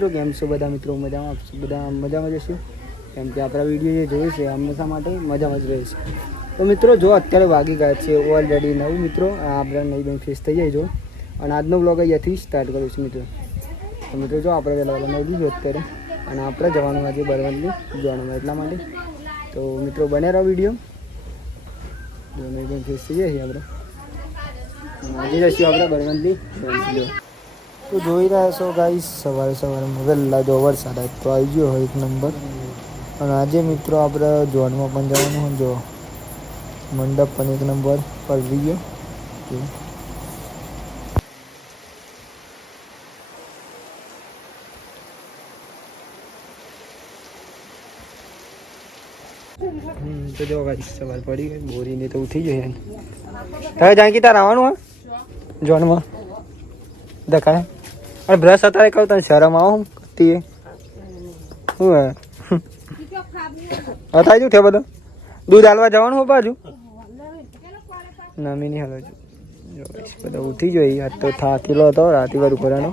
મિત્રો, કેમ છો બધા મિત્રો? મજામાં? બધા મજામાં જશું, કેમ કે આપણા વિડીયો જે જોઈએ છે હંમેશા માટે મજામાં જ રહે છે. તો મિત્રો જો અત્યારે વાગી ગયા છે ઓલરેડી 9 મિત્રો. આપણે નહીં બની ફેસ થઈ જાય જો, અને આજનો બ્લોગ અહીંયાથી સ્ટાર્ટ કર્યો છે મિત્રો. તો મિત્રો જો આપણે પહેલાં નહીં દીધું અત્યારે, અને આપણે જવાનું આજે બળવંતની જવાનું એટલા માટે. તો મિત્રો બને રહો વિડીયો, જો નહીં બની ફેસ થઈ જાય આપણે આજે જઈશું આપણે બળવંતની. તો જોઈ રહ્યા છો ગાઈસ, સવારે વહેલા જો વરસાદ તો આવી ગયો હોય 1 નંબર. અને આજે મિત્રો આપણે જોનમાં પણ જવાનું હોય, જો મંડપ પણ 1 નંબર પલવી ગયો. તો જો ગાઈસ સવાર પડી ગઈ, બોરીને તો ઉઠી ગઈ. તારે જાણકી તાર આવવાનું હોય જોનમાં દેખાય. અને બ્રશ અત્યારે કહું તને શરમ આવો કરતી શું હે થાય શું થયો બધો? દૂધ હાલવા જવાનું હો બાજુ નમી નહીં હાલ બધા ઉઠી ગઈ. આજ તો થાકેલો હતો રાતે વાર ઉપરનો.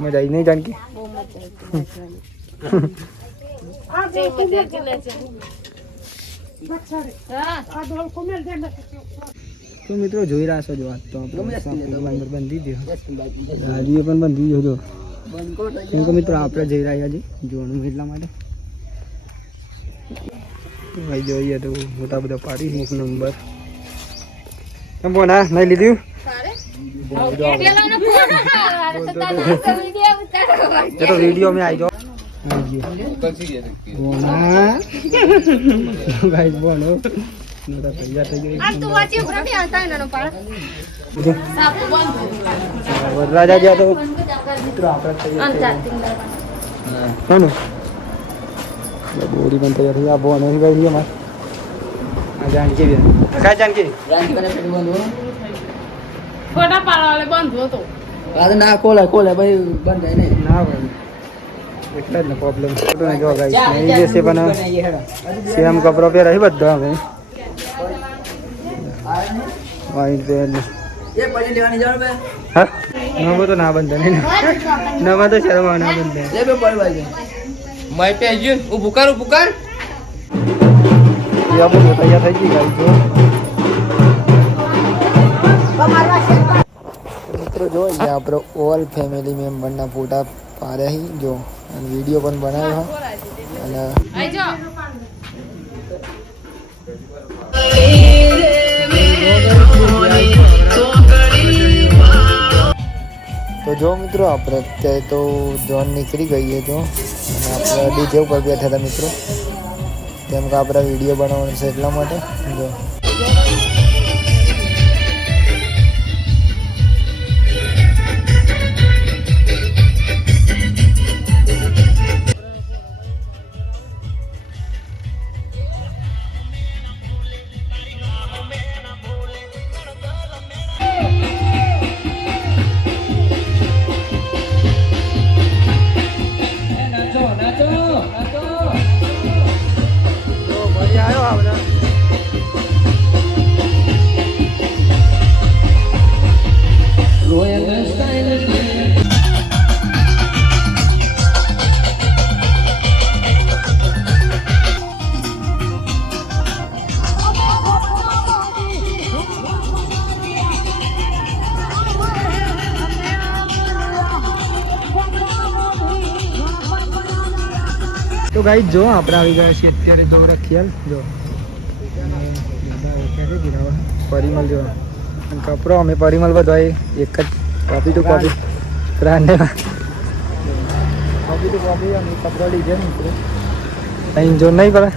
મજા આવી નહીં જાણકી? તો મિત્રો જોઈ રહ્યા છો, જો આજ તો આપણે બંધી દીધો, રાજુએ પણ બંધી દીધો જો. કેમ કે મિત્રો આપણે જઈ રહ્યા છીએ જોવાનું એટલા માટે. ભાઈ જોઈએ તો મોટા બધા પાડી 1 નંબર. કેમ બોના નહીં લીધું? તો વિડીયો મેં આવી જાઓ ગાઈસ. બોનો તૈયાર થઈ ગઈ વરરાજા ગયા તો મિત્રો આપણે તૈયાર બોરી પણ તૈયાર થઈ. આ બોનો ભાઈ અમારે જાનકી બેન કાંઈ જાનકી ફોટા પાડવાલે બંધ હતો. ના કોલે ભાઈ બંધ થાય નહીં ના ભાઈ એટલા જ ને પ્રોબ્લેમ. જો ગાઈસ નહીં જશે પણ સેમ કપડો પહેરાય બધા હવે વાઈટ પેન એ પડી લેવાની જાવ બે. હા નમો તો ના બંધ નહીં, નમો તો શરમ ના બંધ લે બે પડી વાગે માય પે જુ ઉભુકાર યા બહુ તૈયાર થઈ ગઈ ગાઈસ. જો મિત્રો જો અહીંયા આપણો ઓલ ફેમિલી મેમ્બરના ફોટા પાડ્યા જો, અને વિડીયો પણ બનાવ્યો અને તો જો મિત્રો આપણે અત્યારે તો જોન નીકળી ગઈએ જો, અને આપણે ડીજે ઉપર બેઠા હતા મિત્રો, કેમ કે આપણે વિડીયો બનાવવાનો છે એટલા માટે. જો તો ગાઈસ જો આપણે આવી ગયા છીએ અત્યારે જોડે ખ્યાલ જો પરિમલ જો અને કપડો અમે પરિમલ બધા એક જ copy to copy brand copy to copy અમે કપડો લીધે મિત્રો. અહીં જો નહીં પડે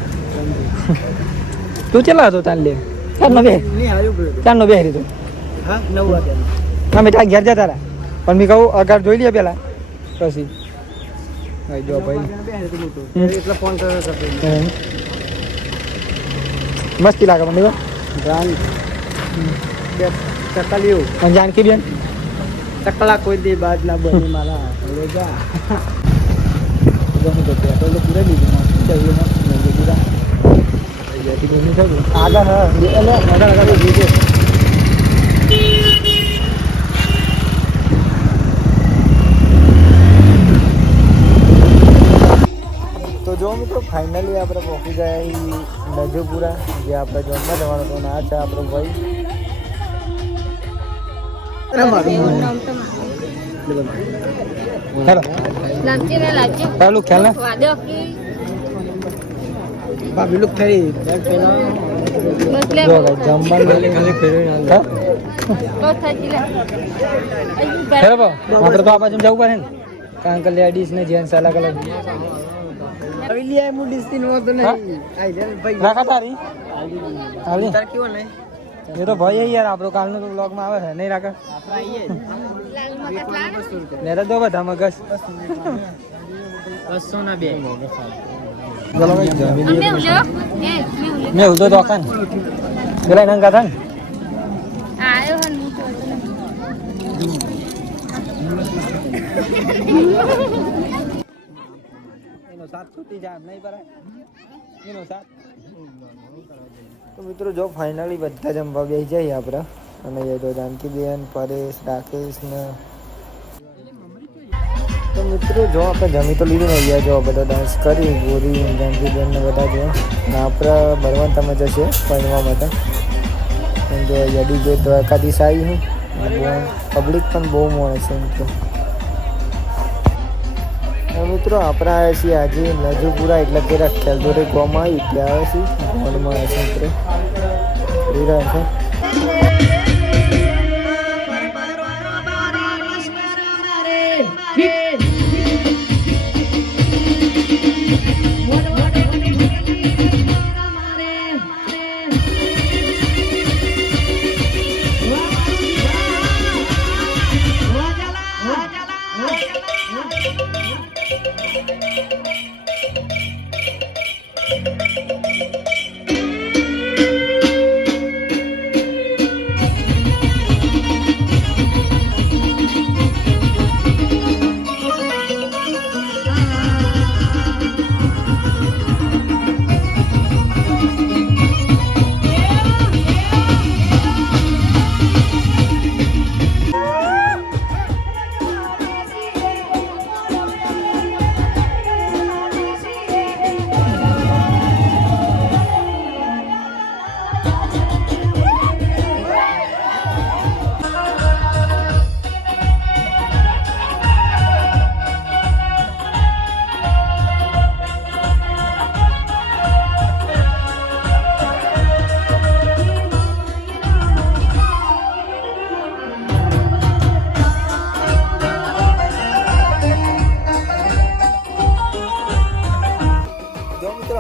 તું ચલા હતો તાન લે ચારનો બે તું હા 9 વાગે અમે ત્યાં ઘેર જતા હતા, પણ મેં કહું અગાર જોઈ લઈએ પેલા પછી જો ભાઈ એટલે ફોન કર્યો મસ્તી લાગે મને બ્રાન્ડ ચકલિયું. અને જાનકી બેન ચકલા કોઈ દે બાદ ના બની મારા જા પેટ્રોલ તો પૂરા લીધું આગળ હા આગળ લીધે. જો મિત્રો ફાઇનલી આપણે પહોંચી ગયા નજોપુરા, જે આપણે જમવા જવાનું હતું. આ છે આપણો ભાઈ. ભાભી લુક થઈ આપણે તો આ બાજુ જવું પડે ને, કારણ કે લેડીઝ ને જેન્ટ્સ અલગ અલગ એ તો ભાઈ યાર આપણો કાલનો તો બ્લોગ માં આવે છે નહીં રાખે ને તો બધા મગજ 200 ના 2 ચલો ભાઈ જમી લઈએ. મેં ઉધો તો આખા ને પેલા નંગા હતા ને એનો સાથ તૂટી જાય નહીં પરાય એનો સાથ. તો મિત્રો જો ફાઇનલી બધા જમવા બેસી જાય આપણે, અને એ તો જાનકીબેન, પરેશ, રાકેશ ને. તો મિત્રો જો આપણે જમી તો લીધું ને, અહીંયા જો બધા ડાન્સ કરી ગોરી જાનકીબેન ને બધા જો, અને આપણે બળવંતમાં જશે ફરવા માટે, કેમ કે યડી જે દ્વારકાધીશ આવી હું પબ્લિક પણ બહુ મળે છે મિત્રો. મિત્રો આપણે આવ્યા છીએ આજે નજોપુરા, એટલે કે ખેલદોરે ગામમાં આવી ત્યાં આવ્યા છીએ. ગોંડમાં આવ્યા છે મિત્રો જોઈ રહ્યા છે.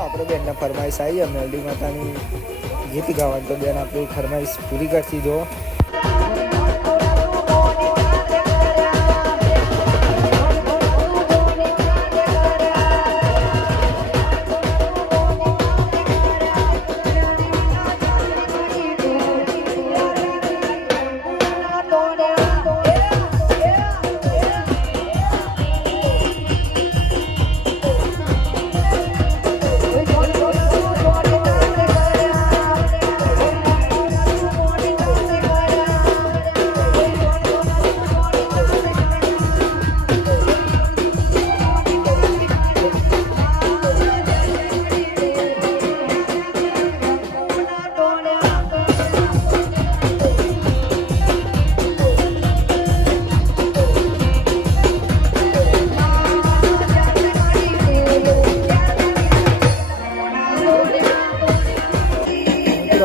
આપણે બેનના ફરમાઈશ આવી, મેલડી માતાની ગીત ગાવાની, તો બેન આપણી ફરમાઈશ પૂરી કરતી જો.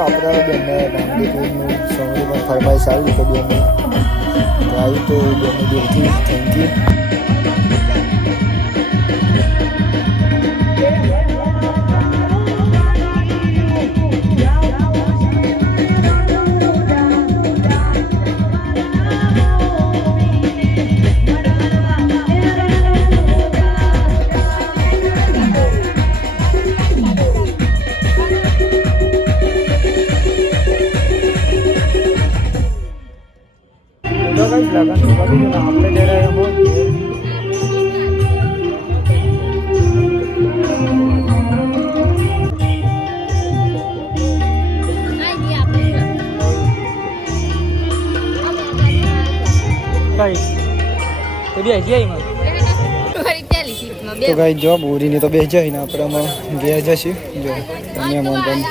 આપણે બેનને ડાંગીનું સમરી પણ ફરમાઈશ આવી, તો બેનને આવી, તો બેનને દિલથી થેન્ક યુ. આપણે જઈ રહ્યા તો ગાઈ જો બોરીને તો બે જઈને આપણે આમાં ઘેર જશું જો તમે મન પણ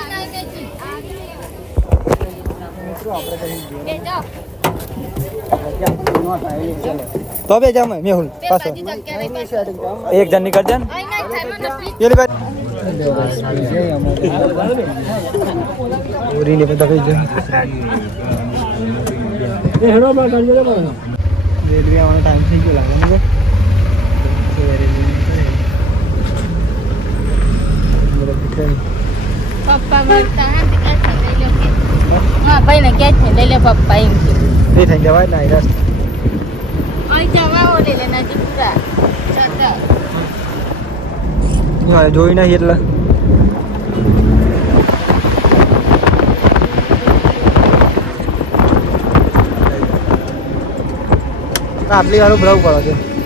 મિત્રો આપણે તો બે જામ મેહુલ પાછો એક જણ નીકળ જાય પેલી બાજુ બોરીને બધા કઈ જાય હેડો માં કાઢી લે રેલવે આવવાનો ટાઈમ થઈ ગયો લાગે ને પપ્પા મળતા હા ભાઈ ને કે છે લઈ લે પપ્પા એમ કે એ થઈ જવાય ના રસ્તો અહીં જવા ઓલે લે નજીક પૂરા ચાલ જોઈ નહીં એટલે આપલી વાળું ભરાવું પડે છે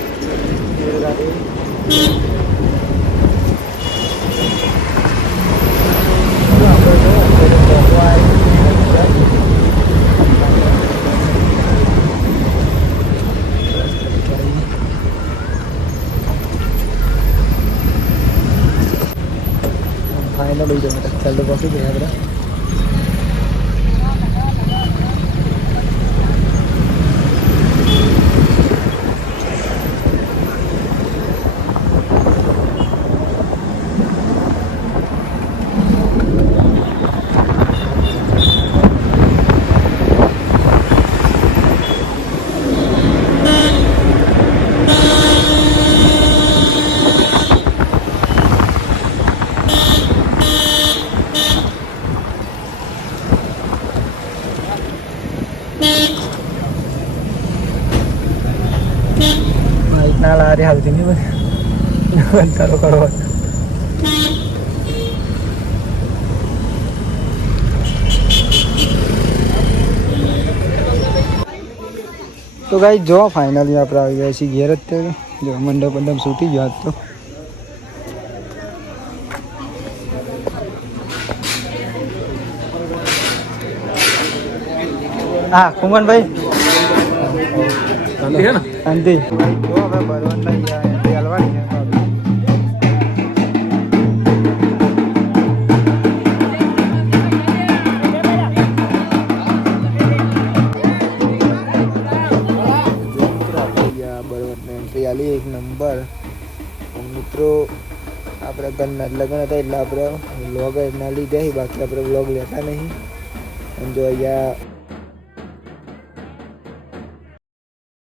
ફાઇનલ લઈ જવું ચાલ તો પહોંચી ગયા આપણે ના લારી હાલતી નહીં બસ ચાલો કરો તો ગાઈ જો ફાઇનલી આપણે આવી ગયા છીએ ઘેર જ જો મંડપ મંડપ સૂતી ગયો આજ તો હા કુમનભાઈ શાંતિ જો આપણે ભરવાન લઈ ગયા હલવાની એક નંબર મિત્રો આપણે ઘરના લગ્ન હતા એટલે આપણે વ્લોગ ના લીધે બાકી આપણે વ્લોગ લેતા નહીં અને જો અહીંયા